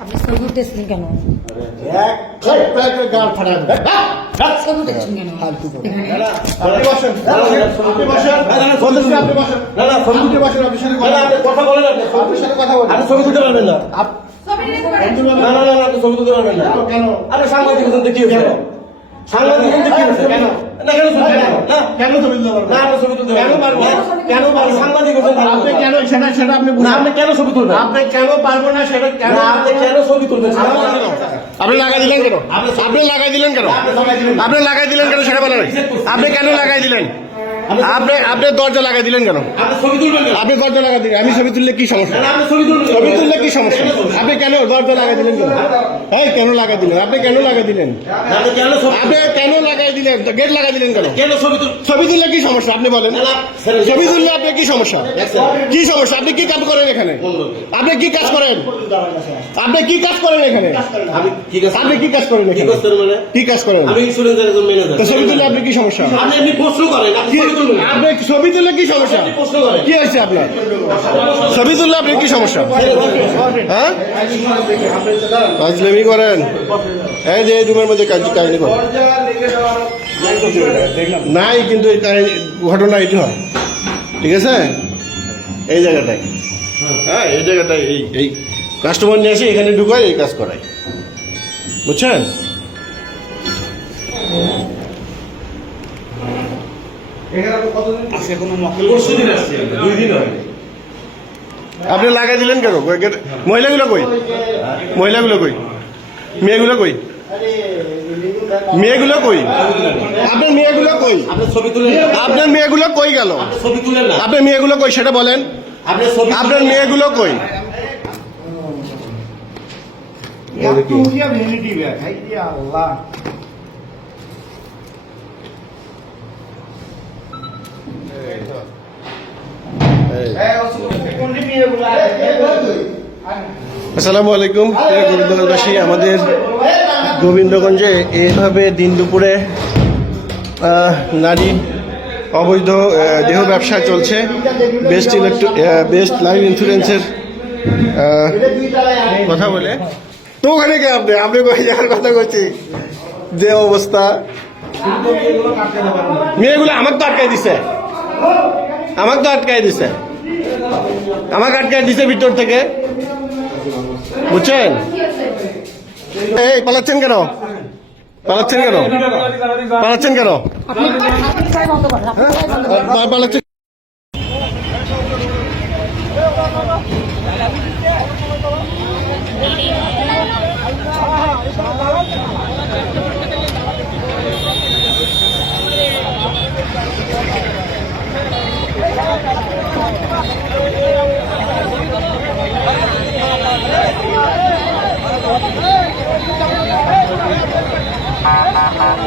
আপনি ছবি উঠতেছেন কেন এক এক গাল ফাটায় দেবে। ছবি উঠেছেন কেন কথা। এখানে আপনি বসেন আপনি বসেন আপনি বসেন না, না, ছবি বসেন আপনার সাথে না, না, কথা আপনি কথা বলেন আপনি আপনার কথা বলুন আপনি ছবি তুলতে পারবেন না আপ- না না না না, আপনি ছবি তুলতে না কেন? আপনি সাংবাদিক হচ্ছেন দেখি হচ্ছে সাংবাদিক হচ্ছেন দেখি হচ্ছে কেন? না কেন ছবি না কেন ছবি তুলতে পারবেন না আপনি ছবি তুলতে কেন পারব? কেন পারব? সাংবাদিক হচ্ছেন আপনি কেন সেটা সেটা আপনি না আপনি কেন ছবি তুলবেন? আপনি কেন পারব না সেটা কেন আপনি কেন ছবি তুলবেন? আপনি লাগাই দিলেন কেন? আপনি লাগাই দিলেন কেন? আপনি লাগাই দিলেন কেন? সেটা বলেন আপনি কেন লাগাই দিলেন? আপনি আপনি দরজা লাগাই দিলেন কেন? আপনি দরজা লাগাই দিলেন। আমি ছবি তুললে কি সমস্যা? ছবি তুললে কি সমস্যা? আপনি কেন দরজা লাগাই দিলেন কেন? এই কেন লাগাই দিলেন? আপনি কেন লাগাই দিলেন? আপনি গেট লাগাই দিলেন কেন? ছবি তুললে কি সমস্যা? আপনি বলেন। ছবি তুললে আপনি কি সমস্যা? কি সমস্যা? আপনি কি কাজ করেন এখানে? আপনি কি কাজ করেন? আপনি কি কাজ করেন এখানে? কাজ আপনি কি কাজ করেন কি কাজ করেন কাজ ছবি তুললে আপনি কি সমস্যা? আপনি ছবি তুললে কি সমস্যা? কি হয়েছে আপনার? ছবি তুললে আপনি কি সমস্যা? হ্যাঁ? ফাজলামি করেন। এই যে রুমের মধ্যে কাজ কাহিনী করেন। নাই কিন্তু এটা ঘটনা এটি হয়। ঠিক আছে? এই জায়গাটায়। হ্যাঁ এই জায়গাটায় এই এই কাস্টমার নিয়ে এসে এখানে ঢুকায় এই কাজ করায়। বুঝছেন? পরশু দিন আসছে দুই দিন আপনি লাগাই দিলেন কেন? মহিলাগুলো কই? মহিলাগুলো কই? মেয়েগুলো কই? মেয়েগুলো কই? আপনার মেয়েগুলো কই? ছবি তুলেন আপনার মেয়েগুলো কই গেল? আপনি ছবি তুলেন আপনার মেয়েগুলো কই সেটা বলেন। আপনার মেয়েগুলো কই? আল্লাহ আসসালামু আলাইকুম প্রিয় আমাদের গোবিন্দগঞ্জে এভাবে দিন দুপুরে নারী অবৈধ দেহ ব্যবসা চলছে। বেস্ট ইলেকট্র বেস্ট লাইফ ইন্স্যুরেন্সের কথা বলে। তো ওখানে কে আপনি আপনি যাওয়ার কথা করছি যে অবস্থা। মেয়েগুলো আমাকে তো আটকাই দিছে। আমাকে তো আটকাই দিছে। আমাকে আটকাই দিছে ভিতর থেকে। বুঝছেন? এই পালাচ্ছেন কেন? পালাচ্ছেন কেন? পালাচ্ছেন কেন? আপনি Oh, my God.